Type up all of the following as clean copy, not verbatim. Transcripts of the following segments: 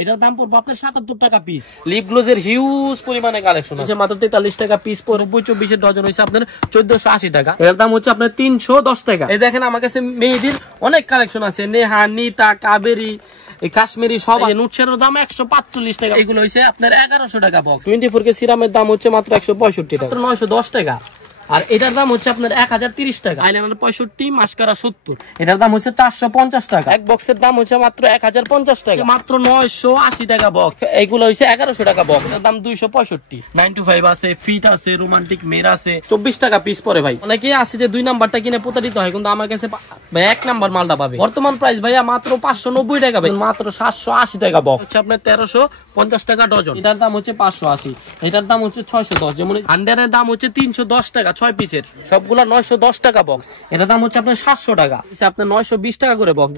এটার দাম পড়বে আপনার ৭৭ টাকা পিস। লিপ গ্লোজের হিউজ পরিমাণে কালেকশন আছে, মাত্র 43 টাকা পিস পড়বে। 24 ডজন হচ্ছে আপনার 1480 টাকা। এর দাম হচ্ছে আপনার 310 টাকা। এই দেখেন আমার কাছে মেয়েদের অনেক কালেকশন আছে, নেহা, নিতা, কাবেরী, কাশ্মীরি সব। নুটসের দাম 145 টাকা। এগুলো হচ্ছে আপনার 1100 টাকা বক্স। 24K সিরামের দাম হচ্ছে মাত্র 165 টাকা, 910 টাকা। আর এটার দাম হচ্ছে আপনার 1030 টাকা। আইলাইনার 65, মাস্কারা 70, এটার দাম হচ্ছে 450 টাকা। এক বক্সের দাম হচ্ছে মাত্র 1050 টাকা, মাত্র 980 টাকা বক্স। এইগুলো হচ্ছে 1100 টাকা বক্স, এটার দাম 265। 9 to 5 আছে, ফিট আছে, রোমান্টিক মের আছে, 24 টাকা পিস পরে ভাই। অনেকেই আছে যে 2 নাম্বারটা কিনে প্রতারিত হয়, কিন্তু আমার কাছে ভাই 1 নাম্বার মালটা পাবে। বর্তমান প্রাইস ভাইয়া মাত্র 590 টাকা ভাই, মাত্র 780 টাকা বক্স হচ্ছে আপনার 1350 টাকা ডজন। এটার দাম হচ্ছে 580, এটার দাম হচ্ছে 610। যেমন আন্ডারের দাম হচ্ছে 310 টাকা 6 পিসের, সবগুলা 910 টাকা বক্স। এটার দাম হচ্ছে আপনার 700 টাকা, আপনার 920 টাকা করে বক্স।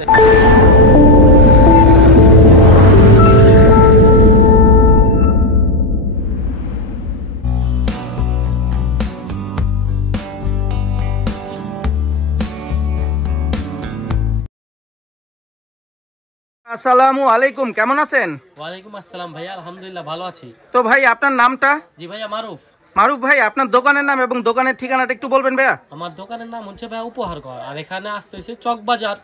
আসসালামু আলাইকুম, কেমন আছেন? ওয়ালাইকুম আসসালাম ভাইয়া, আলহামদুলিল্লাহ ভালো আছি। তো ভাই আপনার নামটা? জি ভাইয়া মারুফ। মারুফ ভাই, আপনার দোকানের নাম এবং দোকানের ঠিকানাটা একটু বলবেন ভাইয়া? আমার দোকানের নাম হচ্ছে ভাইয়া উপহার ঘর, আর এখানে আসতে হচ্ছে চকবাজার।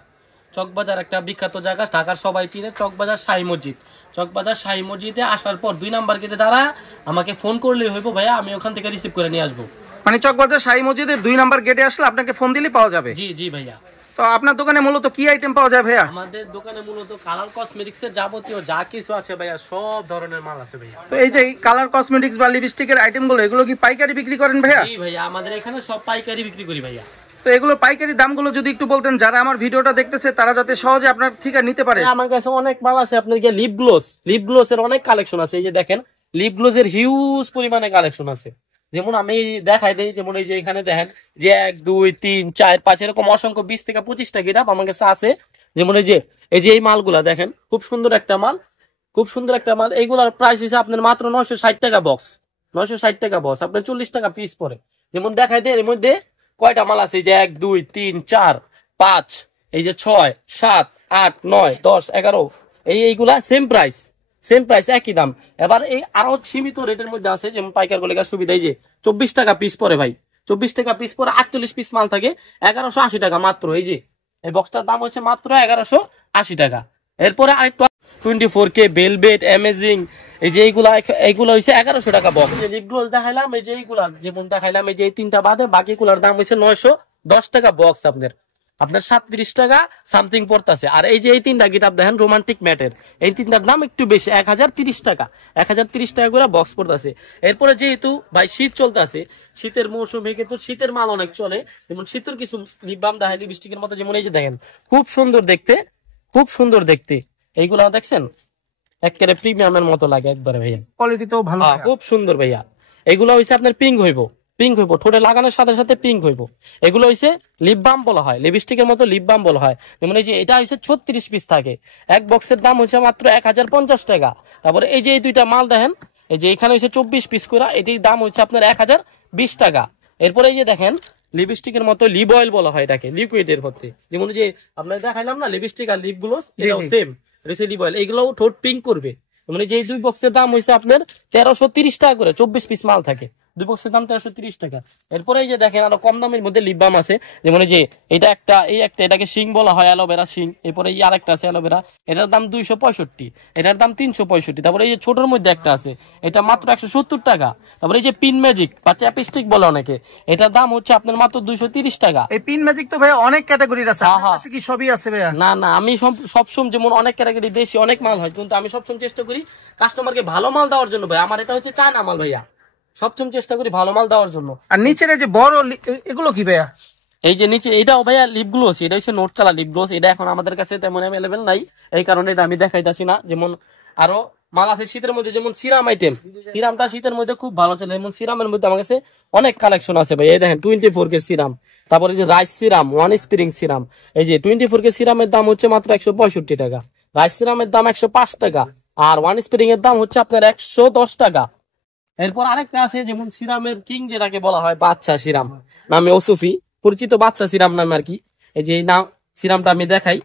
চকবাজার একটা বিখ্যাত জায়গা, ঢাকার সবাই চিনে, চকবাজার শাহী মসজিদ। চকবাজার শাহী মসজিদে আসার পর 2 নাম্বার গেটে দ্বারা আমাকে ফোন করলেই হইব ভাইয়া, আমি ওখান থেকে রিসিভ করে নিয়ে আসবো। মানে চকবাজার শাহী মসজিদের 2 নাম্বার গেটে আসলে আপনাকে ফোন দিলেই পাওয়া যাবে? জি জি ভাইয়া। তো আপনার দোকানে মূলত কি আইটেম পাওয়া যায় ভাইয়া? আমাদের দোকানে মূলত কালার কসমেটিক্স এর যাবতীয় যা কিছু আছে ভাইয়া, সব ধরনের মাল আছে ভাইয়া। তো এই যে কালার কসমেটিক্স বা লিপস্টিকের আইটেমগুলো, এগুলো কি পাইকারি বিক্রি করেন ভাইয়া? জি ভাইয়া, আমাদের এখানে সব পাইকারি বিক্রি করি ভাইয়া। তো এগুলো পাইকারি দামগুলো যদি একটু বলতেন, যারা আমার ভিডিওটা দেখতেছে তারা যাতে সহজে আপনার থেকে নিতে পারে। আমার কাছে অনেক মাল আছে, আপনার কি লিপ গ্লোস এর অনেক কালেকশন আছে। এই যে দেখেন, লিপ গ্লোস এর হিউজ পরিমাণে কালেকশন আছে। যেমন আমি দেখাই দেই, যেমন এই যে এখানে দেখেন যে 1 2 3 4 5 এরকম অসংখ্য 20 থেকে 25টা গিটাপ আমার কাছে আছে। যেমন এই মালগুলা দেখেন, খুব সুন্দর একটা মাল, খুব সুন্দর একটা মাল। এইগুলার প্রাইস হিসেবে আপনার মাত্র 960 টাকা বক্স, 960 টাকা বক্স, আপনার 40 টাকা পিস পরে। যেমন দেখাই দেয় এর মধ্যে কয়টা মাল আছে, এই যে 1 2 3 4 5, এই যে 6 7 8 9 10 11, এইগুলা সেম প্রাইস একই দাম। এবার এই আরো সীমিত রেটের মধ্যে আছে, যেমন পাইকার গুলো সুবিধা, এই যে 24 টাকা পিস পরে ভাই, 24 টাকা পিস পরে 48 পিস মাল থাকে 1180 টাকা মাত্র। এই যে এই বক্সটার দাম হচ্ছে মাত্র 1180 টাকা। এরপরে আরেকটু 24K ভেলভেট অ্যামেজিং, এই যে এইগুলা হচ্ছে 1100 টাকা বক্স। যেগুলো দেখাইলাম, এই যে এইগুলা যেমন দেখাইলাম, এই যে 3টা বাদে বাকিগুলার দাম হচ্ছে 910 টাকা বক্স। আপনার 37 টাকা সামথিং পড়তেছে। আর এই যে এই 3টা গিটাপ দেখেন রোমান্টিক ম্যাটের, এই 3টার দাম একটু বেশি, 1030 টাকা, 1030 টাকা করে বক্স পড়তেছে। এরপরে যেহেতু ভাই শীত চলতেছে, শীতের মৌসুমে কিন্তু শীতের মাল অনেক চলে। যেমন শীতের কিছু লিপ বাম দেখাই, লিপস্টিকের মতো, যেমন এই যে দেখেন খুব সুন্দর দেখতে, খুব সুন্দর দেখতে। এইগুলা দেখছেন একেবারে প্রিমিয়ামের মতো লাগে একবারে ভাইয়া, কোয়ালিটি তো ভালো, খুব সুন্দর ভাইয়া। এগুলো হইছে আপনার পিঙ্ক হইব, ঠোঁটে লাগানোর সাথে সাথে পিঙ্ক হইব। এগুলো হইছে লিপ বাম বলা হয়, লিপস্টিকের মতো লিপ বাম বলা হয়। যেমন এই যে এটা হইছে 36 পিস থাকে, এক বক্সের দাম হচ্ছে মাত্র 1050 টাকা। তারপরে এই যে এই 2টা মাল দেখেন, এই যে এখানে হইছে 24 পিস করে, এটির দাম হচ্ছে আপনার 1020 টাকা। এরপরে এই যে দেখেন লিপস্টিকের মতো লিপ অয়েল বলা হয় এটাকে, লিকুইডের মধ্যে। যেমন যে আপনার দেখাইলাম না লিপস্টিক আর লিপ গ্লোস, এটাও সেম লিপ অয়েল, এইগুলোও ঠোঁট পিঙ্ক করবে। মানে যে 2 বক্সের দাম হইছে আপনার 1330 টাকা করে, 24 পিস মাল থাকে, 2 বক্সের দাম 1330 টাকা। এরপরে এই যে দেখেন আরো কম দামের মধ্যে লিপ বাম আছে, যেমন যে এটা একটা, এটাকে শিং বলা হয়, অ্যালোভেরা শিং। এরপরে এই আরেকটা আছে অ্যালোভেরা, এটার দাম 265, এটার দাম 365। তারপরে এই যে ছোটর মধ্যে একটা আছে, এটা মাত্র 170 টাকা। তারপরে এই যে পিন ম্যাজিক বা চ্যাপস্টিক বলে অনেকে, এটার দাম হচ্ছে আপনার মাত্র 230 টাকা। এই পিন ম্যাজিক তো ভাই অনেক ক্যাটাগরির আছে, আছে কি সবই আছে ভাইয়া? না, আমি সবসময় যেমন অনেক ক্যাটাগরি দেশি অনেক মাল হয়, কিন্তু আমি সবসময় চেষ্টা করি কাস্টমারকে ভালো মাল দেওয়ার জন্য ভাই। আমার এটা হচ্ছে চায়না মাল ভাইয়া, সবসময় চেষ্টা করি ভালো মাল দেওয়ার জন্য। আর নিচের এই যে বড় এগুলো কি ভাইয়া? এই যে নিচে এটাও ভাইয়া লিপ গ্লোস, এটা হচ্ছে নোট চালা লিপ গ্লোস। এটা এখন আমাদের কাছে তেমন অ্যাভেলেবেল নাই, এই কারণে এটা আমি দেখাইতাছি না। যেমন আরো মাল আছে শীতের মধ্যে, যেমন সিরাম আইটেম, সিরামটা শীতের মধ্যে খুব ভালো চলে। যেমন সিরামের মধ্যে আমার কাছে অনেক কালেকশন আছে ভাই। এই দেখেন 24K সিরাম, তারপরে যে rice serum, one spring serum. এই যে 24K সিরামের দাম হচ্ছে মাত্র 165 টাকা, রাইস সিরামের দাম 105 টাকা, আর ওয়ান স্প্রিং এর দাম হচ্ছে আপনার 110 টাকা। এরপর আরেকটা আছে যেমন সিরামের কিং, যেটাকে বলা হয় বাচ্চা সিরাম নামে, ওসুফি পরিচিত, বাচ্চা সিরাম নামে আর কি। এই যে এই নাম সিরামটা আমি দেখাই,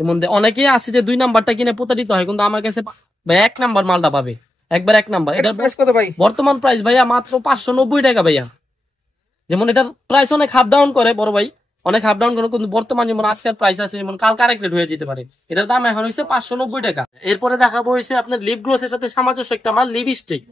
যেমন অনেকেই আছে যে 2 নাম্বারটা কিনে প্রতারিত হয়, কিন্তু আমার কাছে ভাই এক নাম্বার মালটা পাবে, একবার এক নাম্বার। এটার এটার প্রাইস কত ভাই? বর্তমান প্রাইস ভাইয়া মাত্র 590 টাকা ভাইয়া। যেমন এটার প্রাইস অনেক হাফ ডাউন করে বড় ভাই, অনেক হাফ ডাউন করে, কিন্তু বর্তমান যেমন আজকের প্রাইস আছে যেমন কাল কারেক্ট রেট হয়ে যেতে পারে। এটার দাম এখন হচ্ছে 590 টাকা। এরপরে দেখাবো হচ্ছে আপনার লিপ গ্লোসের সাথে সামঞ্জস্য একটা মাল, লিপস্টিক।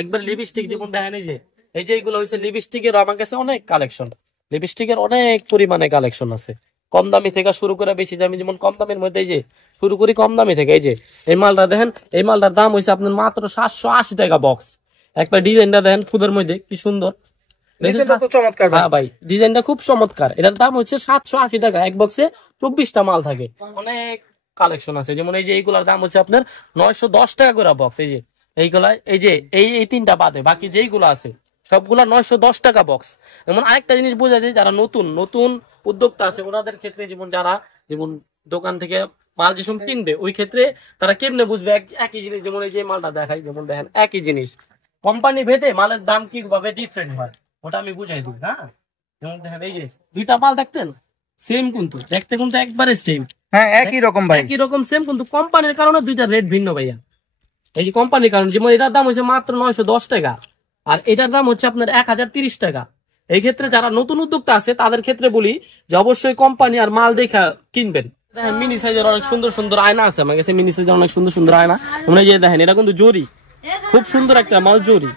একবার লিপস্টিক যেমন দেখেন এই যে এইগুলো হচ্ছে লিপস্টিকের, আমার কাছে অনেক কালেকশন, লিপস্টিকের অনেক পরিমাণে কালেকশন আছে, কম দামি থেকে শুরু করে বেশি দামি। যেমন কম দামের মধ্যে এই যে শুরু করি কম দামি থেকে, এই যে এই মালটা দেখেন, এই মালটার দাম হচ্ছে আপনার মাত্র 780 টাকা বক্স। একবার ডিজাইনটা দেখেন ফুলের মধ্যে কি সুন্দর, ডিজাইনটা তো চমৎকার ভাই। হ্যাঁ ভাই ডিজাইনটা খুব চমৎকার। এটার দাম হচ্ছে 780 টাকা, এক বক্সে 24টা মাল থাকে, অনেক কালেকশন আছে। যেমন এই যে এইগুলার দাম হচ্ছে আপনার 910 টাকা করে বক্স। এই যে এইগুলা, এই যে এই তিনটা বাদে বাকি যেইগুলো আছে সবগুলা 910 টাকা বক্স। যেমন আরেকটা জিনিস বোঝা যায়, যারা নতুন নতুন উদ্যোক্তা আছে ওনাদের ক্ষেত্রে, যেমন যারা যেমন দোকান থেকে মাল যেসব কিনবে ওই ক্ষেত্রে তারা কেমনে বুঝবে একই জিনিস। যেমন এই যে মালটা দেখাই, যেমন দেখেন একই জিনিস কোম্পানি ভেদে মালের দাম কিভাবে ডিফারেন্ট হয় ওটা আমি বুঝাই দিই। হ্যাঁ যেমন দেখেন এই যে দুইটা মাল দেখতেন সেম, কিন্তু দেখতে কিন্তু একবারে সেম, হ্যাঁ একই রকম ভাই, একই রকম সেম, কিন্তু কোম্পানির কারণে দুইটা রেট ভিন্ন ভাইয়া। এই যে কোম্পানির কারণে, যেমন এটার দাম হচ্ছে মাত্র 910 টাকা আর এটার দাম হচ্ছে আপনার 1030 টাকা। এই ক্ষেত্রে যারা নতুন উদ্যোক্তা আছে তাদের ক্ষেত্রে বলি যে অবশ্যই কোম্পানি আর মাল দেখা কিনবেন। দেখেন মিনি সাইজের অনেক সুন্দর সুন্দর আয়না আছে আমার কাছে, মিনি সাইজের অনেক সুন্দর সুন্দর আয়না। তোমরা এই যে দেখেন এটা কিন্তু জরি, খুব সুন্দর একটা মাল জরি।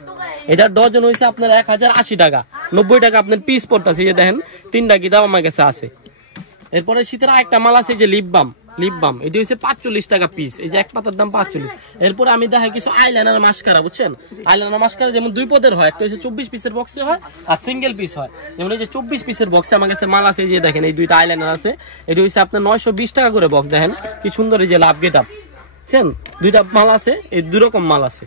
এটার ডজন হয়েছে আপনার 1080 টাকা, 90 টাকা আপনার পিস পড়তেছে। এই যে দেখেন তিনটা কিতাব আমার কাছে আছে। এরপরে শীতের আরেকটা মাল আছে যে লিপ বাম, লিপ বাম এটি হচ্ছে 45 টাকা পিস, এই যে এক পাতার দাম 45। এরপরে আমি দেখাই কিছু আইলাইনার মাস্কারা, বুঝছেন আইলাইনার মাস্কারা যেমন দুই পদের হয়, একটা হচ্ছে 24 পিসের বক্সে হয় আর সিঙ্গেল পিস হয়। যেমন এই যে 24 পিসের বক্সে আমার কাছে মাল আছে, এই যে দেখেন এই দুইটা আইলাইনার আছে, এটি হচ্ছে আপনার 920 টাকা করে বক্স। দেখেন কি সুন্দর এই যে লাভ গেট আপ, বুঝছেন দুইটা মাল আছে, এই দুই রকম মাল আছে।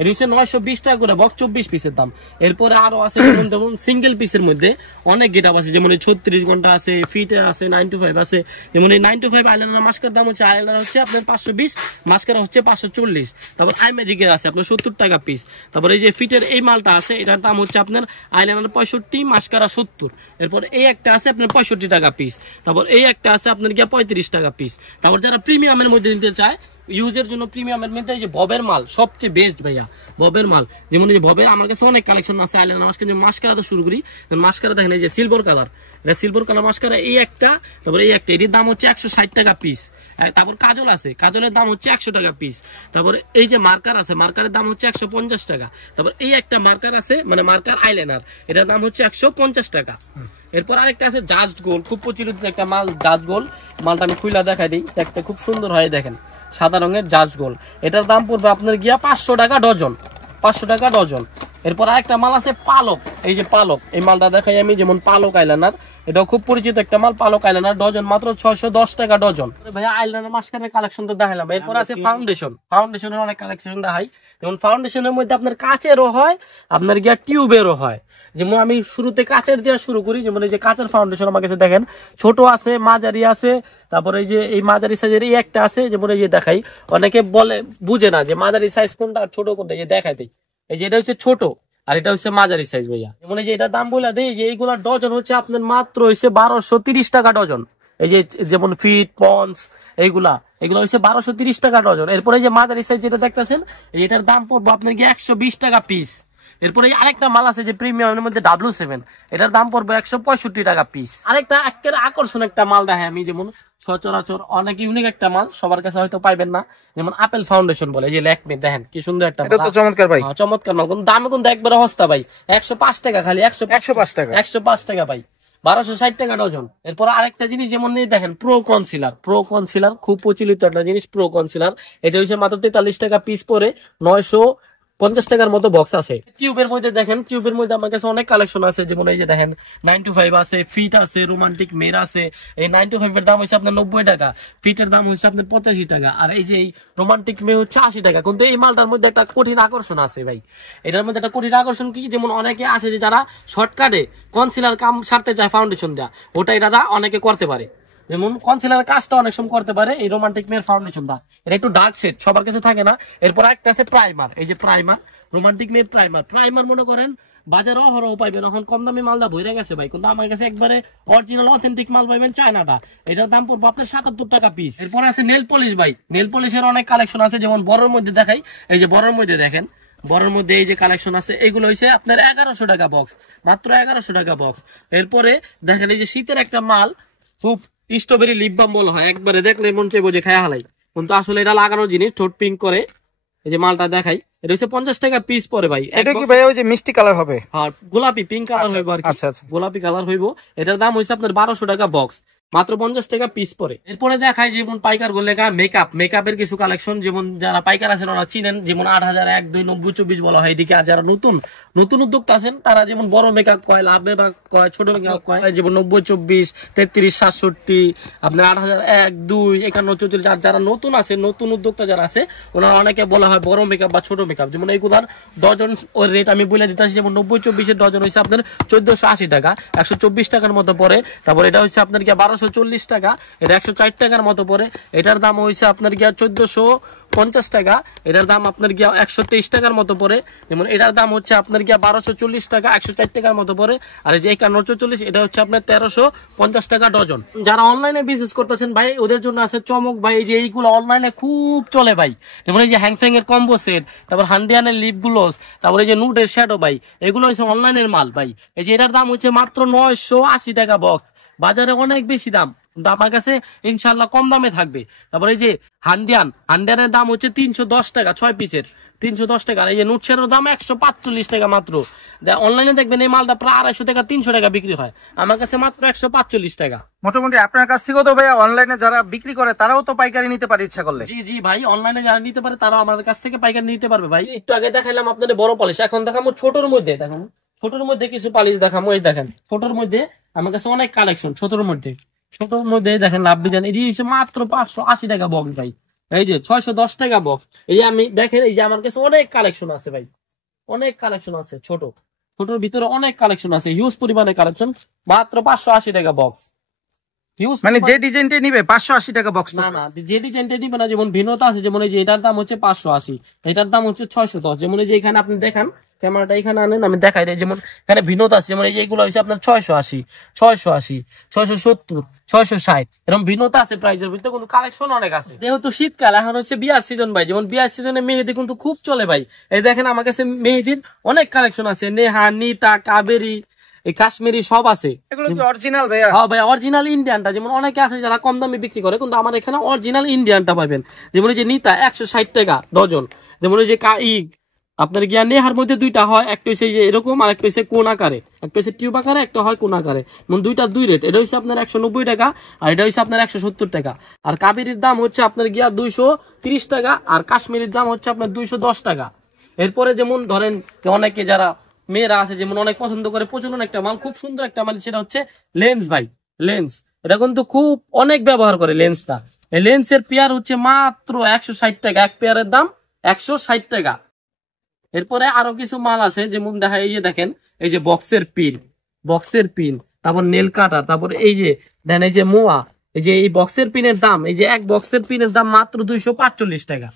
এটা হচ্ছে 920 টাকা করে বক্স, 24 পিসের দাম। এরপরে আরো আছে যেমন সিঙ্গেল পিসের মধ্যে অনেক গেট আপ আছে, যেমন এই 36 ঘন্টা আছে, ফিটার আছে, 9 to 5 আছে। যেমন এই 9 to 5 আইলাইনার মাস্কার দাম হচ্ছে, আইলাইনার হচ্ছে আপনার 520, মাস্কারা হচ্ছে 540। তারপর আই ম্যাজিকের আছে আপনার 70 টাকা পিস। তারপর এই যে ফিটের এই মালটা আছে, এটার দাম হচ্ছে আপনার আইলাইনার 65, মাস্কারা 70। এরপর এই একটা আছে আপনার 65 টাকা পিস। তারপর এই একটা আছে আপনার গিয়া 35 টাকা পিস। তারপর যারা প্রিমিয়ামের মধ্যে নিতে চায় ইউজের জন্য, প্রিমিয়ামের মধ্যে এই যে ববের মাল সবচেয়ে বেস্ট ভাইয়া, ববের মাল। যেমন এই যে ববের আমার কাছে অনেক কালেকশন আছে আইলাইনার মাস্কারা। যেমন মাস্কারা তো শুরু করি, মাস্কারা দেখেন এই যে সিলভার কালার, এটা সিলভার কালার মাস্কারা এই একটা। তারপর এই একটা, এটির দাম হচ্ছে 160 টাকা পিস। তারপর কাজল আছে, কাজলের দাম হচ্ছে 100 টাকা পিস। তারপর এই যে মার্কার আছে, মার্কারের দাম হচ্ছে 150 টাকা। তারপর এই একটা মার্কার আছে মানে মার্কার আইলাইনার, এটার দাম হচ্ছে 150 টাকা। এরপর আরেকটা আছে জাস্ট গোল, খুব প্রচলিত একটা মাল জাস্ট গোল। মালটা আমি খুইলা দেখাই দিই, দেখতে খুব সুন্দর হয়, দেখেন সাদা রঙের জাস্ট গোল। এটার দাম পড়বে আপনার গিয়া 500 টাকা ডজন, 500 টাকা ডজন। এরপর আরেকটা মাল আছে পালক, এই যে পালক, এই মালটা দেখাই আমি, যেমন পালক আইলাইনার, এটাও খুব পরিচিত একটা মাল। পালক আইলাইনার ডজন মাত্র 610 টাকা ডজন। ভাইয়া আইলাইনার মাস্কারের কালেকশন তো দেখালাম। এরপর আছে ফাউন্ডেশন, ফাউন্ডেশনের অনেক কালেকশন দেখাই। যেমন ফাউন্ডেশনের মধ্যে আপনার কাচেরও হয়, আপনার গিয়া টিউবেরও হয়। যেমন আমি শুরুতে কাচের দেওয়া শুরু করি, যেমন এই যে কাচের ফাউন্ডেশন আমার কাছে দেখেন ছোট আছে, মাঝারি আছে, তারপরে এই যে এই মাঝারি সাইজের এই একটা আছে। যেমন এই যে দেখাই, অনেকে বলে বুঝে না যে মাঝারি সাইজ কোনটা আর ছোট কোনটা, এই যে দেখাই দিই, এই যে এটা হচ্ছে ছোট আর এটা হচ্ছে মাঝারি সাইজ ভাইয়া। যেমন এই যে এটা দাম বলে দেই, যে এইগুলা ডজন হচ্ছে আপনার মাত্র হচ্ছে 1230 টাকা ডজন। এই যে যেমন ফিট পন্স এইগুলা, এগুলো হচ্ছে 1230 টাকা ডজন। এরপরে এই যে মাঝারি সাইজ যেটা দেখতেছেন, এটার দাম পড়বো আপনার কি 120 টাকা পিস। এরপরে আরেকটা মাল আছে যে প্রিমিয়ামের মধ্যে W7, এটার দাম পড়বে 165 টাকা পিস। আরেকটা একেবারে আকর্ষণ একটা মাল দেখে আমি, যেমন সচরাচর অনেক ইউনিক একটা মাল, সবার কাছে হয়তো পাইবেন না, যেমন আপেল ফাউন্ডেশন বলে, এই যে ল্যাকমে, দেখেন কি সুন্দর একটা এটা তো চমৎকার ভাই, চমৎকার মাল। কিন্তু দামে কিন্তু একবারে সস্তা ভাই, 105 টাকা খালি, 105 টাকা, 105 টাকা ভাই, 1260 টাকা ডজন। এরপর আরেকটা জিনিস যেমন দেখেন প্রো কনসিলার, প্রো কনসিলার খুব প্রচলিত একটা জিনিস, প্রো কনসিলার। এটা হচ্ছে মাত্র 43 টাকা পিস পরে, 950 টাকার মতো বক্স আছে। কিউবের মধ্যে দেখেন, কিউবের মধ্যে আমার কাছে অনেক কালেকশন আছে। যেমন এই যে দেখেন 9 to 5 আছে, ফিট আছে, রোমান্টিক মের আছে। এই 9 to 5 এর দাম হচ্ছে আপনার 90 টাকা, ফিটের দাম হচ্ছে আপনার 85 টাকা, আর এই যে এই রোমান্টিক মে হচ্ছে 80 টাকা। কিন্তু এই মালটার মধ্যে একটা কঠিন আকর্ষণ আছে ভাই, এটার মধ্যে একটা কঠিন আকর্ষণ কি, যেমন অনেকে আছে যে যারা শর্টকাটে কনসিলার কাম সারতে চায় ফাউন্ডেশন দেওয়া, ওটাই দাদা অনেকে করতে পারে। যেমন কনসিলার কাজটা অনেক সময় করতে পারে এই রোমান্টিক মেয়ের ফাউন্ডেশনটা, এটা একটু ডার্ক শেড সবার কাছে থাকে না। এরপর একটা আছে প্রাইমার, এই যে প্রাইমার, রোমান্টিক মেয়ের প্রাইমার। প্রাইমার মনে করেন বাজারে অহরহ পাইবেন, এখন কম দামি মালদা ভরে গেছে ভাই, কিন্তু আমার কাছে একবারে অরিজিনাল অথেন্টিক মাল পাইবেন চায়নাটা। এটার দাম পড়বে আপনার 77 টাকা পিস। এরপরে আছে নেল পলিশ ভাই, নেল পলিশের অনেক কালেকশন আছে, যেমন বড়র মধ্যে দেখাই, এই যে বড়র মধ্যে দেখেন, বড়র মধ্যে এই যে কালেকশন আছে, এগুলো হইছে আপনার 1100 টাকা বক্স, মাত্র 1100 টাকা বক্স। এরপরে দেখেন এই যে শীতের একটা মাল, খুব স্ট্রবেরি লিপ বাম বলা হয়, একবারে দেখলে মন চাইবো যে খায়া হালাই, কিন্তু আসলে এটা লাগানোর জিনিস, ঠোঁট পিঙ্ক করে। এই যে মালটা দেখাই, এটা হচ্ছে 50 টাকা পিস পরে ভাই। এটা কি ভাই ওই যে মিষ্টি কালার হবে? হ্যাঁ, গোলাপি পিঙ্ক কালার হইব আর কি, গোলাপি কালার হইব। এটার দাম হইছে আপনার 1200 টাকা বক্স, মাত্র 50 টাকা পিস পরে। এরপরে দেখাই যেমন পাইকার গুলো মেকআপ, মেকআপের কিছু কালেকশন, যেমন যারা পাইকার আছেন ওরা চিনেন, যেমন 8001, 2, 90, 24 বলা হয় এদিকে। আর যারা নতুন নতুন উদ্যোক্তা আছেন তারা যেমন বড় মেকআপ কয়, লাভ মেকআপ কয়, ছোট মেকআপ কয়, যেমন 90, 24, 33, 67, আপনার 8001, 2, 51, 44। আর যারা নতুন আছে, নতুন উদ্যোক্তা যারা আছে, ওনারা অনেকে বলা হয় বড় মেকআপ বা ছোট মেকআপ। যেমন এইগুলার ডজন ওর রেট আমি বলে দিতেছি, যেমন 90, 24 ডজন হয়েছে আপনার 1480 টাকা, 124 টাকার মতো পরে। তারপর এটা হচ্ছে আপনার কি 1240 টাকা, এটা 104 টাকার মতো পরে। এটার দাম হয়েছে আপনার গিয়া 1450 টাকা, এটার দাম আপনার গিয়া 123 টাকার মতো পরে। যেমন এটার দাম হচ্ছে আপনার গিয়া 1240 টাকা, 104 টাকার মতো পরে। আর এই যে 5144, এটা হচ্ছে আপনার 1350 টাকা ডজন। যারা অনলাইনে বিজনেস করতেছেন ভাই, ওদের জন্য আছে চমক ভাই, এই যে এইগুলো অনলাইনে খুব চলে ভাই। যেমন এই যে হ্যাংস্যাং এর কম্বো সেট, তারপর হান্ডিয়ানের লিপ গ্লোস, তারপর এই যে নুডের শ্যাডো ভাই, এগুলো হচ্ছে অনলাইনের মাল ভাই। এই যে এটার দাম হচ্ছে মাত্র 980 টাকা বক্স, বাজারে অনেক বেশি দাম, কিন্তু আমার কাছে ইনশাল্লাহ কম দামে থাকবে। তারপরে এই যে হান্ডিয়ানের দাম হচ্ছে 310 টাকা 6 পিসের, 310 টাকা। আর এই যে নুটশের দাম 145 টাকা মাত্র। অনলাইনে দেখবেন এই মালটা প্রায় 250 টাকা 300 টাকা বিক্রি হয়, আমার কাছে মাত্র 145 টাকা। মোটামুটি আপনার কাছ থেকেও তো ভাইয়া অনলাইনে যারা বিক্রি করে তারাও তো পাইকারি নিতে পারে ইচ্ছা করলে। জি জি ভাই, অনলাইনে যারা নিতে পারে তারাও আমাদের কাছ থেকে পাইকারি নিতে পারবে ভাই। একটু আগে দেখাইলাম আপনাদের বড় পলিশ, এখন দেখাবো ছোটর মধ্যে। দেখেন ছোটর মধ্যে কিছু পালিশ দেখাবো। এই দেখেন ছোটর মধ্যে আমার কাছে অনেক কালেকশন, ছোটর মধ্যে দেখেন লাভ ডিজাইন, এটি হচ্ছে মাত্র 580 টাকা বক্স ভাই। এই যে 610 টাকা বক্স। এই যে আমি দেখেন, এই যে আমার কাছে অনেক কালেকশন আছে ভাই, অনেক কালেকশন আছে, ছোটর ভিতরে অনেক কালেকশন আছে, হিউজ পরিমাণে কালেকশন, মাত্র 580 টাকা বক্স। মানে যে ডিজাইনটা নিবে 580 টাকা বক্স। না না, যে ডিজাইনটা নিবে না, যেমন ভিন্নতা আছে, যেমন এই যে এটার দাম হচ্ছে 580, এটার দাম হচ্ছে 610। যেমন এই যে এখানে আপনি দেখান, ক্যামেরাটা এখানে আনেন, আমি দেখাই দেয়। যেমন এখানে ভিন্নতা আছে, যেমন এই যে এগুলো হচ্ছে আপনার 680, 670, 660, এরকম ভিন্নতা আছে প্রাইসের ভিতরে, কিন্তু কালেকশন অনেক আছে। যেহেতু শীতকাল, এখন হচ্ছে বিয়ার সিজন ভাই, যেমন বিয়ার সিজনে মেহেদি কিন্তু খুব চলে ভাই। এই দেখেন আমার কাছে মেহেদির অনেক কালেকশন আছে, নেহা, নিতা, কাবেরি, এই কাশ্মীরি সব আছে। এগুলো কি অরিজিনাল ভাইয়া? হ্যাঁ ভাই, অরিজিনাল ইন্ডিয়ানটা। যেমন অনেকে আছে যারা কম দামে বিক্রি করে, কিন্তু আমার এখানে অরিজিনাল ইন্ডিয়ানটা পাবেন। যেমন এই যে নিতা 160 টাকা ডজন। যেমন এই যে আপনার গিয়া নেহার মধ্যে দুইটা হয়, একটা হচ্ছে যে এরকম, আর একটা হচ্ছে কোন আকারে, একটা হচ্ছে টিউব আকারে, একটা হয় কোন আকারে। দুইটা দুই রেট, এটা হচ্ছে আপনার 190 টাকা, আর এটা হচ্ছে আপনার 170 টাকা। আর কাবেরির দাম হচ্ছে আপনার গিয়া 230 টাকা, আর কাশ্মীরের দাম হচ্ছে আপনার 210 টাকা। এরপরে যেমন ধরেন অনেকে যারা মেয়েরা আছে, যেমন অনেক পছন্দ করে প্রচলন একটা মাল, খুব সুন্দর একটা মাল, সেটা হচ্ছে লেন্স ভাই। লেন্স এটা কিন্তু খুব অনেক ব্যবহার করে লেন্সটা। এই লেন্সের পেয়ার হচ্ছে মাত্র 160 টাকা, এক পেয়ারের দাম 160 টাকা। এরপরে আরো কিছু মাল আছে, যেমন দেখা, এই যে দেখেন, এই যে বক্সের পিন, তারপর নেল কাটার, তারপর এই যে দেন এই যে মোয়া। এই যে এই বক্সের পিনের দাম, এই যে এক বক্সের পিনের দাম মাত্র 245 টাকা।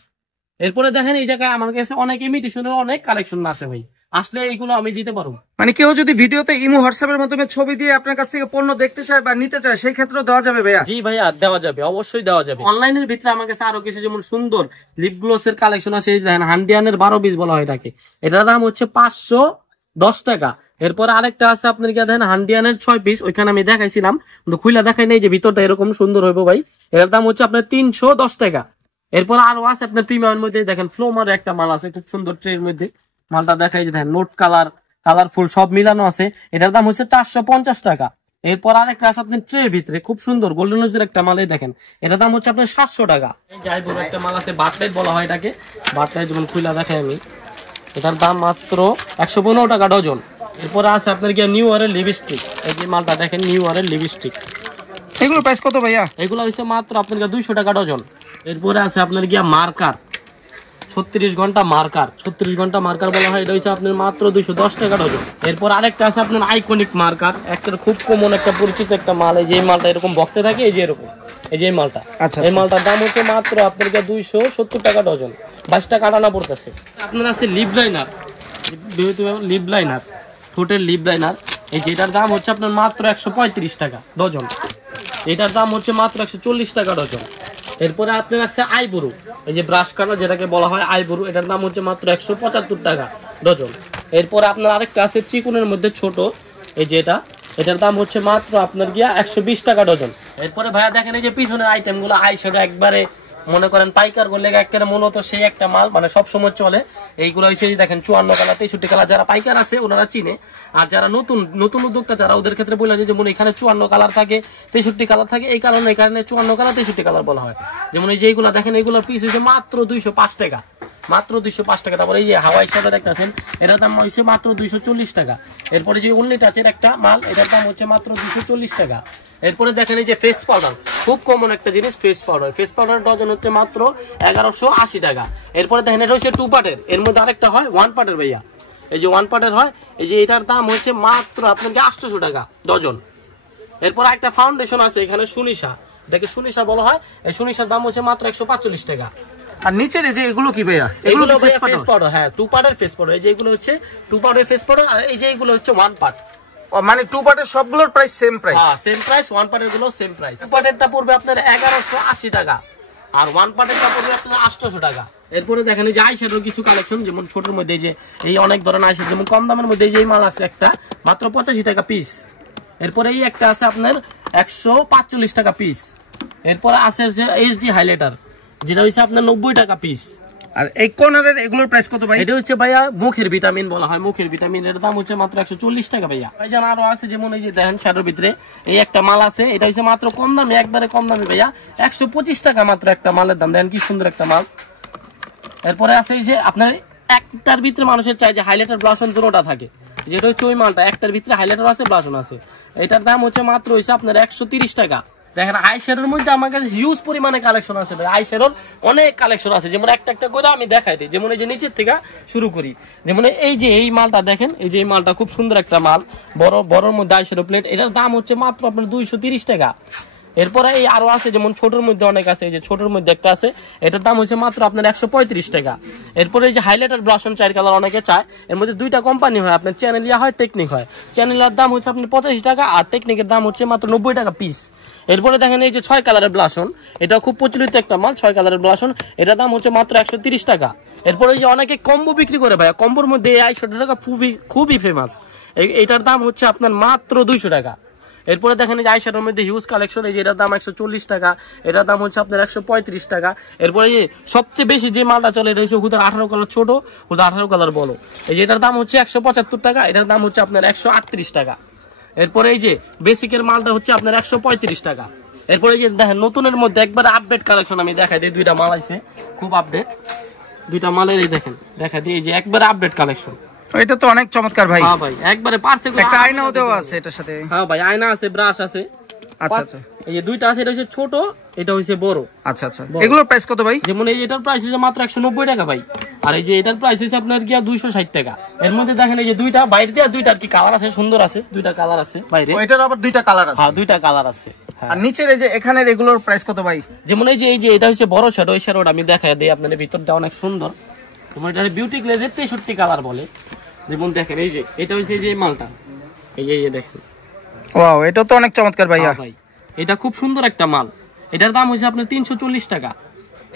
এরপরে দেখেন এই জায়গায় আমার কাছে অনেক ইমিটেশনের অনেক কালেকশন আছে ভাই, আসলে এইগুলো আমি দিতে পারবো। মানে কেউ যদি ভিডিওতে ইমো হোয়াটসঅ্যাপের মাধ্যমে ছবি দিয়ে আপনার কাছ থেকে পণ্য দেখতে চায় বা নিতে চায়, সেই ক্ষেত্রে দেওয়া যাবে ভাইয়া? জি ভাইয়া, দেওয়া যাবে, অবশ্যই দেওয়া যাবে। অনলাইনের ভিতরে আমার কাছে আরো কিছু যেমন সুন্দর লিপ গ্লোসের কালেকশন আছে, দেখেন হান্ডিয়ানের 12 পিস বলা হয় এটাকে, এটার দাম হচ্ছে 510 টাকা। এরপর আরেকটা আছে আপনার কি দেখেন হান্ডিয়ানের 6 পিস, ওইখানে আমি দেখাইছিলাম কিন্তু খুইলা দেখাই নাই, যে ভিতরটা এরকম সুন্দর হইব ভাই। এটার দাম হচ্ছে আপনার 310 টাকা। এরপর আরো আছে আপনার প্রিমিয়ামের মধ্যে, দেখেন ফ্লোমার একটা মাল আছে খুব সুন্দর ট্রের মধ্যে, মালটা দেখাই যে দেখেন নোট কালারফুল সব মিলানো আছে, এটার দাম হচ্ছে 450 টাকা। এরপর আরেকটা আছে আপনার ট্রের ভিতরে খুব সুন্দর গোল্ডেন রোজের একটা মাল, দেখেন এটার দাম হচ্ছে আপনার 700 টাকা। যাই বড় একটা মাল আছে বাটলাইট বলা হয় এটাকে, বাটলাইট যেমন খুইলা দেখাই আমি, এটার দাম মাত্র 115 টাকা ডজন। এরপর আছে আপনার গিয়ে নিউ ইয়ারের লিপস্টিক, এই যে মালটা দেখেন নিউ ইয়ারের লিপস্টিক, এগুলো প্রাইস কত ভাইয়া? এগুলো হচ্ছে মাত্র আপনার 200 টাকা ডজন। এরপরে আছে আপনার গিয়া মার্কার 36 ঘন্টা মার্কার বলা হয়, এটা হচ্ছে আপনার মাত্র 210 টাকা ডজন। এরপর আরেকটা আছে আপনার আইকনিক মার্কার, একটা খুব কমন একটা পরিচিত একটা মাল, এই যে মালটা এরকম বক্সে থাকে, এই যে এরকম, এই যে মালটা, এই মালটার দাম হচ্ছে মাত্র আপনার 270 টাকা ডজন, 22 টাকা আটানা পড়তেছে। আপনার আছে লিপ লাইনার, ঠোঁটের লিপ লাইনার, এই যে এটার দাম হচ্ছে আপনার মাত্র 135 টাকা ডজন। এটার দাম হচ্ছে মাত্র 140 টাকা ডজন। এরপরে আপনার আছে আইব্রু, এই যে ব্রাশ কাটার যেটাকে বলা হয় আইব্রু, এটার দাম হচ্ছে মাত্র 175 টাকা ডজন। এরপরে আপনার আরেকটা আছে চিকুনের মধ্যে ছোট, এই যে এটার দাম হচ্ছে মাত্র আপনার গিয়া 120 টাকা ডজন। এরপরে ভাইয়া দেখেন এই যে পিছনের আইটেমগুলো আইশ্যাডো একবারে মনে করেন পাইকার করলে একেবারে মূলত সেই একটা মাল মানে সবসময় চলে। এইগুলো হচ্ছে দেখেন 54 কালার 63 কালার, যারা পাইকার আছে ওনারা চিনে। আর যারা নতুন নতুন উদ্যোক্তা যারা ওদের ক্ষেত্রে বলে যে যেমন এখানে 54 কালার থাকে 63 কালার থাকে, এই কারণে এখানে 54 কালার 63 কালার বলা হয়। যেমন এই যে এইগুলো দেখেন এইগুলোর পিস হচ্ছে মাত্র 205 টাকা, মাত্র 205 টাকা। তারপরে এই যে হাওয়াই শাড়ি দেখতেছেন এটার দাম হচ্ছে মাত্র 240 টাকা। এরপরে যে উন্নি টাচের একটা মাল, এটার দাম হচ্ছে মাত্র 240 টাকা। এরপরে দেখেন এই যে ফেস পাউডার, খুব কমন একটা জিনিস face powder. Face powder dozen হচ্ছে মাত্র 1180 টাকা। এরপরে দেখেন এটা হচ্ছে 2 পার্টের, এর মধ্যে আরেকটা হয় 1 পার্টের ভাইয়া, এই যে 1 পার্টের হয়, এই যে এটার দাম হচ্ছে মাত্র আপনাকে 800 টাকা ডজন। এরপর একটা ফাউন্ডেশন আছে এখানে সুনিশা, এটাকে সুনিশা বলা হয়, এই সুনিশার দাম হচ্ছে মাত্র 145 টাকা। আর নিচের এই যে এগুলো কি ভাইয়া? এগুলো ফেস পাউডার, হ্যাঁ 2 পার্টের ফেস পাউডার। এই যে এগুলো হচ্ছে 2 পার্টের ফেস পাউডার, আর এই যে এগুলো হচ্ছে 1 পার্ট। মানে 2 পার্টের সবগুলোর প্রাইস সেম প্রাইস? হ্যাঁ সেম প্রাইস, 1 পার্টের গুলো সেম প্রাইস। 2 পার্টেরটা পড়বে আপনার 1180 টাকা, আর 1 পার্টেরটা পড়বে আপনার 800 টাকা। এরপরে দেখেন এই যে আইশ্যাডোর কিছু কালেকশন, যেমন ছোটর মধ্যে যে এই অনেক ধরনের আইশ্যাডো, যেমন কম দামের মধ্যে এই যে মাল আছে একটা মাত্র 85 টাকা পিস। এরপরে এই একটা আছে আপনার 145 টাকা পিস। এরপরে আছে যে এইচডি হাইলাইটার, যেটা হচ্ছে আপনার 90 টাকা পিস। আর এই কর্নারের এগুলোর প্রাইস কত ভাই? এটা হচ্ছে ভাইয়া মুখের ভিটামিন বলা হয়, মুখের ভিটামিন, এর দাম হচ্ছে মাত্র 140 টাকা ভাইয়া। ভাইজান আরো আছে যেমন এই যে দেখেন শ্যাডোর ভিতরে এই একটা মাল আছে, এটা হচ্ছে মাত্র কম দামে, একবারে কম দামে ভাইয়া, 125 টাকা মাত্র একটা মালের দাম। দেখেন কি সুন্দর একটা মাল। এরপরে আছে এই যে আপনার একটার ভিতরে মানুষের চাই যে হাইলাইটার ব্লাশন দুটোটা থাকে, যেটা হচ্ছে ওই মালটা, একটার ভিতরে হাইলাইটার আছে ব্লাশন আছে, এটার দাম হচ্ছে মাত্র হচ্ছে আপনার 130 টাকা। দেখেন আইশ্যাডোর মধ্যে আমার কাছে হিউজ পরিমাণে কালেকশন আছে, আইশ্যাডোর অনেক কালেকশন আছে। যেমন একটা একটা করে আমি দেখাই দিই, যেমন এই যে নিচের থেকে শুরু করি। যেমন এই যে এই মালটা দেখেন, এই যে এই মালটা খুব সুন্দর একটা মাল, বড়র মধ্যে আইশ্যাডো প্লেট, এটার দাম হচ্ছে মাত্র আপনার 230 টাকা। এরপরে এই আরো আছে যেমন ছোটর মধ্যে অনেক আছে, এই যে ছোটর মধ্যে একটা আছে, এটার দাম হচ্ছে মাত্র আপনার 135 টাকা। এরপরে এই যে হাইলাইটার ব্লাশন 4 কালার অনেকে চায়, এর মধ্যে 2টা কোম্পানি হয়, আপনার চ্যানেলিয়া হয় টেকনিক হয়। চ্যানেলিয়ার দাম হচ্ছে আপনার 85 টাকা, আর টেকনিকের দাম হচ্ছে মাত্র 90 টাকা পিস। এরপরে দেখেন এই যে 6 কালারের ব্লাশন, এটা খুব প্রচলিত একটা মাল, 6 কালারের ব্লাশন, এটার দাম হচ্ছে মাত্র 130 টাকা। এরপরে এই যে অনেকে কম্বো বিক্রি করে ভাইয়া, কম্বোর মধ্যে এই আইশ্যাডো টাকা খুবই ফেমাস, এটার দাম হচ্ছে আপনার মাত্র 200 টাকা। এরপরে দেখেন এই যে আইশ্যাডোর মধ্যে হিউজ কালেকশন, এই যে এটার দাম 140 টাকা, এটার দাম হচ্ছে আপনার 135 টাকা। এরপরে এই সবচেয়ে বেশি যে মালটা চলে এটা হচ্ছে হুদার 18 কালার ছোট, হুদার 18 কালার বড়, এই যে এটার দাম হচ্ছে 175 টাকা, এটার দাম হচ্ছে আপনার 138 টাকা। এরপরে এই যে বেসিকের মালটা হচ্ছে আপনার 135 টাকা। এরপরে যে দেখেন নতুনের মধ্যে একবার আপডেট কালেকশন আমি দেখাই দিই, 2টা মাল আছে খুব আপডেট, 2টা মালের এই দেখেন দেখাই দিই, এই যে একবার আপডেট কালেকশন। এটা তো অনেক চমৎকার ভাই। হ্যাঁ ভাই একবারে পারফেক্ট, একটা আয়নাও দেওয়া আছে এটার সাথে। হ্যাঁ ভাই আয়না আছে, ব্রাশ আছে। আচ্ছা আচ্ছা, এই যে 2টা আছে, এটা হচ্ছে ছোট, এটা হচ্ছে বড়। আচ্ছা আচ্ছা, এগুলোর প্রাইস কত ভাই? যেমন এই এটার প্রাইস হচ্ছে মাত্র 190 টাকা ভাই, আর এই যে এটার প্রাইস হচ্ছে আপনার কি 260 টাকা। এর মধ্যে দেখেন এই যে 2টা বাইরে দিয়ে 2টার কি কালার আছে, সুন্দর আছে, 2টা কালার আছে বাইরে। এটার আবার 2টা কালার আছে? হ্যাঁ 2টা কালার আছে। আর নিচের এই যে এখানের এগুলোর প্রাইস কত ভাই? যেমন এই যে এটা হচ্ছে বড় শ্যাডো, এই শ্যাডোটা আমি দেখাই দিই আপনাদের, ভিতরটা অনেক সুন্দর। যেমন এটা বিউটি গ্লেজের 63 কালার বলে। যেমন দেখেন এই যে এটা হচ্ছে এই যে মালটা, এই যে দেখেন, ওয়াও এটা তো অনেক চমৎকার ভাই। ভাই এটা খুব সুন্দর একটা মাল, এটার দাম হচ্ছে আপনার 340 টাকা।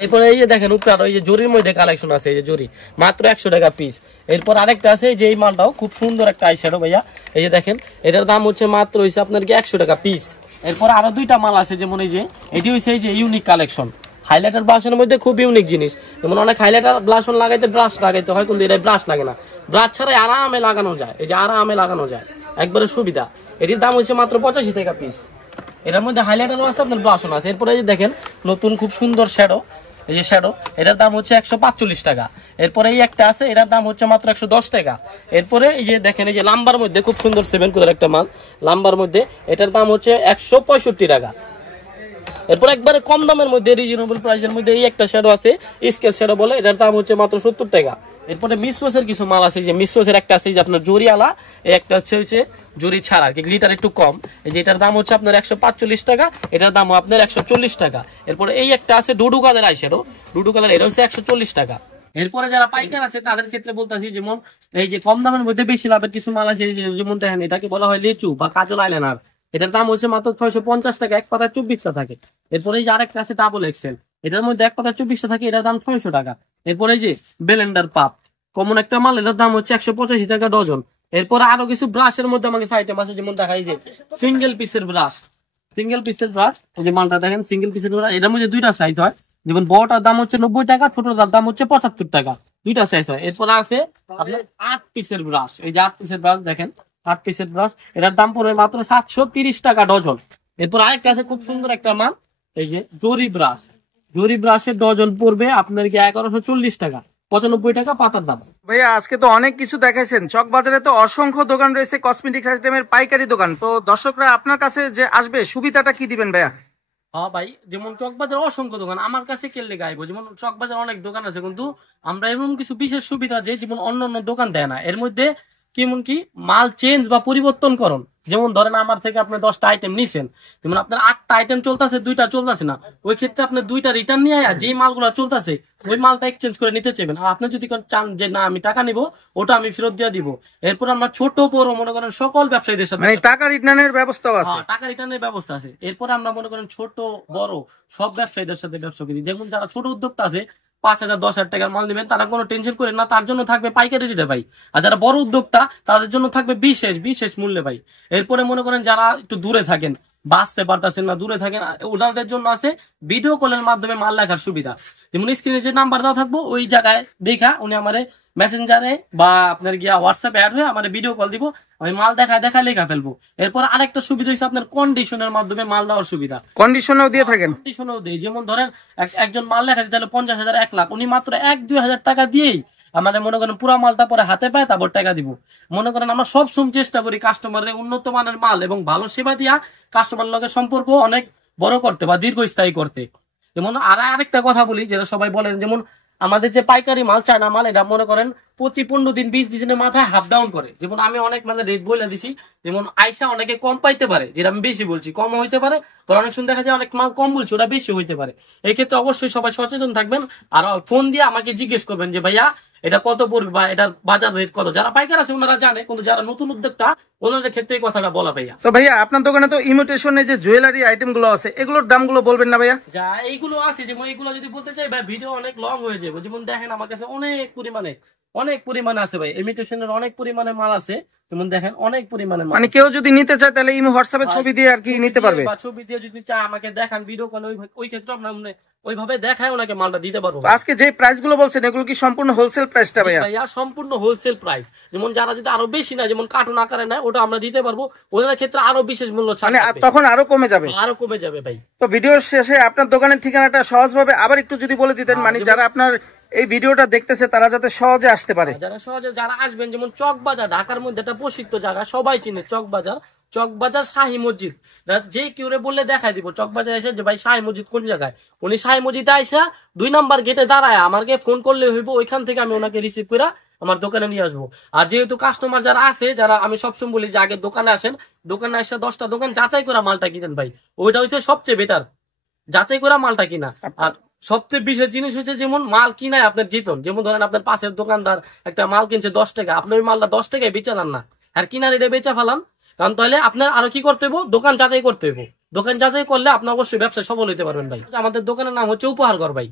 এরপরে এই যে দেখেন উপরে আরো এই যে জরির মধ্যে কালেকশন আছে, এই যে জরি মাত্র 100 টাকা পিস। এরপর আরেকটা আছে যে এই মালটাও খুব সুন্দর একটা আইশ্যাডো ভাইয়া, এই যে দেখেন এটার দাম হচ্ছে মাত্র হচ্ছে আপনার কি 100 টাকা পিস। এরপর আরো 2টা মাল আছে, যেমন এই যে এটি হচ্ছে এই যে ইউনিক কালেকশন, হাইলাইটার ব্লাশনের মধ্যে খুব ইউনিক জিনিস। যেমন অনেক হাইলাইটার ব্লাশন লাগাইতে ব্রাশ লাগাইতে হয়, কিন্তু এটা ব্রাশ লাগে না, ব্রাশ ছাড়াই আরামে লাগানো যায়, এই যে আরামে লাগানো যায়, একবারে সুবিধা। এটির দাম হচ্ছে মাত্র 85 টাকা পিস। এটার মধ্যে হাইলাইটারও আছে, আপনার ব্লাশন আছে। এরপরে এই যে দেখেন নতুন খুব সুন্দর শ্যাডো, এই যে শ্যাডো, এটার দাম হচ্ছে 145 টাকা। এরপরে এই একটা আছে, এটার দাম হচ্ছে মাত্র 110 টাকা। এরপরে এই যে দেখেন এই যে লাম্বার মধ্যে খুব সুন্দর 7 কোডের একটা মাল, লাম্বার মধ্যে এটার দাম হচ্ছে 165 টাকা। এরপর একবারে কম দামের মধ্যে রিজনেবল প্রাইসের মধ্যে এই একটা শ্যাডো আছে, স্কেল শ্যাডো বলে, এটার দাম হচ্ছে মাত্র 70 টাকা। এরপরে মিসওসের কিছু মাল আছে, যে মিসওসের একটা আছে যে আপনার জরিওয়ালা, এই একটা হচ্ছে জরি ছাড়া, কি গ্লিটার একটু কম, এই যে এটার দাম হচ্ছে আপনার 145 টাকা, এটার দাম আপনার 140 টাকা। এরপরে এই একটা আছে ডুডু কালার আইশ্যাডো, ডুডু কালার, এটা হচ্ছে 140 টাকা। এরপরে যারা পাইকার আছে তাদের ক্ষেত্রে বলতেছি, যেমন এই যে কম দামের মধ্যে বেশি লাভের কিছু মাল আছে, যেমন দেখেন এটাকে বলা হয় লিচু বা কাজল আইলাইনার। এটার দাম হচ্ছে মাত্র 650 টাকা, এক পাতায় 24টা থাকে। এরপরে এই যে আরেকটা আছে ডাবল এক্সেল, এটার মধ্যে এক পাতায় 24টা থাকে, এটার দাম 600 টাকা। এরপরে এই যে বেলেন্ডার পাপ, কমন একটা মাল, এটার দাম হচ্ছে 185 টাকা ডজন। এরপরে আরো কিছু ব্রাশের মধ্যে আমাকে আইটেম আছে, যেমন দেখা এই যে সিঙ্গেল পিসের ব্রাশ, সিঙ্গেল পিসের ব্রাশ, এই যে মালটা দেখেন সিঙ্গেল পিসের ব্রাশ, এটার মধ্যে দুইটা সাইজ হয়, যেমন বড়টার দাম হচ্ছে 90 টাকা, ছোটটার দাম হচ্ছে 75 টাকা, দুইটা সাইজ হয়। এরপর আছে আপনার 8 পিসের ব্রাশ, এই যে 8 পিসের ব্রাশ দেখেন, 8 পিসের ব্রাশ, এটার দাম পড়বে মাত্র 730 টাকা ডজন। এরপর আরেকটা আছে খুব সুন্দর একটা মাল, এই যে জরি ব্রাশ, জরি ব্রাশের ডজন পড়বে আপনার কি 1140 টাকা, 95 টাকা পাতার দাম। ভাইয়া আজকে তো অনেক কিছু দেখাইছেন, চক বাজারে তো অসংখ্য দোকান রয়েছে কসমেটিক্স আইটেমের পাইকারি দোকান, তো দর্শকরা আপনার কাছে যে আসবে সুবিধাটা কি দিবেন ভাইয়া? হ্যাঁ ভাই, যেমন চকবাজার অসংখ্য দোকান, আমার কাছে কেলে গাইবো, যেমন চকবাজার অনেক দোকান আছে, কিন্তু আমরা এমন কিছু বিশেষ সুবিধা যে যেমন অন্য অন্য দোকান দেয় না। এর মধ্যে কেমন কি মাল চেঞ্জ বা পরিবর্তন করুন, যেমন ধরেন আমার থেকে আপনি 10টা আইটেম নিছেন, যেমন আপনার 8টা আইটেম চলতেছে, 2টা চলতেছে না, ওই ক্ষেত্রে আপনি 2টা রিটার্ন নিয়ে যে মালগুলো চলতেছে ওই মালটা এক্সচেঞ্জ করে নিতে চাইবেন। আর আপনি যদি চান যে না আমি টাকা নিব, ওটা আমি ফেরত দিয়ে দিব। এরপর আমরা ছোট বড় মনে করেন সকল ব্যবসায়ীদের সাথে মানে টাকা রিটার্নের ব্যবস্থাও আছে? টাকা রিটার্নের ব্যবস্থা আছে। এরপরে আমরা মনে করেন ছোট বড় সব ব্যবসায়ীদের সাথে ব্যবসা করি, যেমন যারা ছোট উদ্যোক্তা আছে 5,000 10,000 টাকার মাল দিবেন, তারা কোনো টেনশন করেন না, তার জন্য থাকবে পাইকারি রেটে ভাই। আর যারা বড় উদ্যোক্তা তাদের জন্য থাকবে বিশেষ বিশেষ মূল্যে ভাই। এরপরে মনে করেন যারা একটু দূরে থাকেন, বাঁচতে পারতেছেন না, দূরে থাকেন, ওনাদের জন্য আছে ভিডিও কলের মাধ্যমে মাল লেখার সুবিধা। যেমন স্ক্রিনে যে নাম্বার দেওয়া থাকবো ওই জায়গায় দেখা উনি আমারে মেসেঞ্জারে বা আপনার গিয়া হোয়াটসঅ্যাপে অ্যাড হয়ে আমার ভিডিও কল দিব, আমি মাল দেখা লেখা ফেলবো। এরপর আরেকটা সুবিধা হচ্ছে আপনার কন্ডিশনের মাধ্যমে মাল দেওয়ার সুবিধা, কন্ডিশনও দিয়ে থাকেন? কন্ডিশনও দেয়। যেমন ধরেন একজন মাল লেখা দিতে হলে 50,000 1 লাখ, উনি মাত্র 1-2 হাজার টাকা দিয়েই আমাদের মনে করেন পুরা মালটা পরে হাতে পায়, তারপর টাকা দিব। মনে করেন আমরা সব সময় চেষ্টা করি কাস্টমারের উন্নত মানের মাল এবং ভালো সেবা দিয়া কাস্টমার লগে সম্পর্ক অনেক বড় করতে বা দীর্ঘস্থায়ী করতে। যেমন আরেকটা কথা বলি, যেটা সবাই বলেন, যেমন আমাদের যে পাইকারি মাল চায়না মাল, এটা মনে করেন প্রতি 15 দিন 20 দিনের মাথায় হাফ ডাউন করে। যেমন আমি অনেক মানে রেট বলে দিছি, যেমন আইসা অনেকে কম পাইতে পারে, যেটা আমি বেশি বলছি কম হইতে পারে, অনেক সময় দেখা যায় অনেক মাল কম বলছি ওটা বেশি হইতে পারে। এই ক্ষেত্রে অবশ্যই সবাই সচেতন থাকবেন, আর ফোন দিয়ে আমাকে জিজ্ঞেস করবেন যে ভাইয়া এটা কত পড়বে বা এটার বাজার রেট কত। যারা পাইকার আছে ওনারা জানে, কিন্তু যারা নতুন উদ্যোক্তা ওনাদের ক্ষেত্রে এই কথাটা বলা ভাইয়া। তো ভাইয়া আপনার দোকানে তো ইমিটেশনের যে জুয়েলারি আইটেম গুলো আছে, এগুলোর দামগুলো বলবেন না ভাইয়া? যা এইগুলো আছে, যেমন এইগুলো যদি বলতে চাই ভাই ভিডিও অনেক লং হয়ে যাবে। যেমন দেখেন আমার কাছে অনেক পরিমাণে আছে ভাই, ইমিটেশনের অনেক পরিমাণে মাল আছে, যেমন দেখেন অনেক পরিমাণে মাল। মানে কেউ যদি নিতে চায় তাহলে ইমো হোয়াটসঅ্যাপে ছবি দিয়ে আর কি নিতে পারবে? বা ছবি দিয়ে যদি চায় আমাকে দেখান ভিডিও কলে, ওই ক্ষেত্রে আমরা ওইভাবে দেখায় ওনাকে মালটা দিতে পারবো। আজকে যে প্রাইস গুলো বলছেন এগুলো কি সম্পূর্ণ হোলসেল প্রাইসটা ভাইয়া? ভাইয়া সম্পূর্ণ হোলসেল প্রাইস। যেমন যারা যদি আরো বেশি না, যেমন কার্টুন আকারে নেয়, ওটা আমরা দিতে পারবো, ওদের ক্ষেত্রে আরো বিশেষ মূল্য ছাড় মানে থাকবে। তখন আরো কমে যাবে? আরো কমে যাবে ভাই। তো ভিডিওর শেষে আপনার দোকানের ঠিকানাটা সহজভাবে আবার একটু যদি বলে দিতেন, মানে যারা আপনার এই ভিডিওটা দেখতেছে তারা যাতে সহজে আসতে পারে। যারা আসবেন, যেমন চকবাজার ঢাকার মধ্যে একটা প্রসিদ্ধ জায়গা, সবাই চিনে চকবাজার শাহী মসজিদ। যে কেউ বললে দেখাই দিব চকবাজার এসে যে ভাই শাহী মসজিদ কোন জায়গায়, উনি শাহী মসজিদে আইসা 2 নাম্বার গেটে দাঁড়ায় আমাকে ফোন করলে হইব, ওইখান থেকে আমি ওনাকে রিসিভ করে আমার দোকানে নিয়ে আসবো। আর যেহেতু কাস্টমার যারা আছে, যারা আমি সবসময় বলি যে আগে দোকানে আসেন, দোকানে আসা 10টা দোকান যাচাই করা মালটা কিনেন ভাই, ওইটা হচ্ছে সবচেয়ে বেটার, যাচাই করা মালটা কিনা। আর সবচেয়ে বিশেষ জিনিস হচ্ছে যেমন মাল কিনায় আপনার জিতন। যেমন ধরেন আপনার পাশের দোকানদার একটা মাল কিনছে 10 টাকা, আপনি ওই মালটা 10 টাকায় বেচালান না, আর কিনার এটা বেচা ফেলান, কারণ তাহলে আপনার আরো কি করতে হইব, দোকান যাচাই করতে হইব। দোকান যাচাই করলে আপনি অবশ্যই ব্যবসায় সফল হইতে পারবেন ভাই। আমাদের দোকানের নাম হচ্ছে উপহার ঘর ভাই।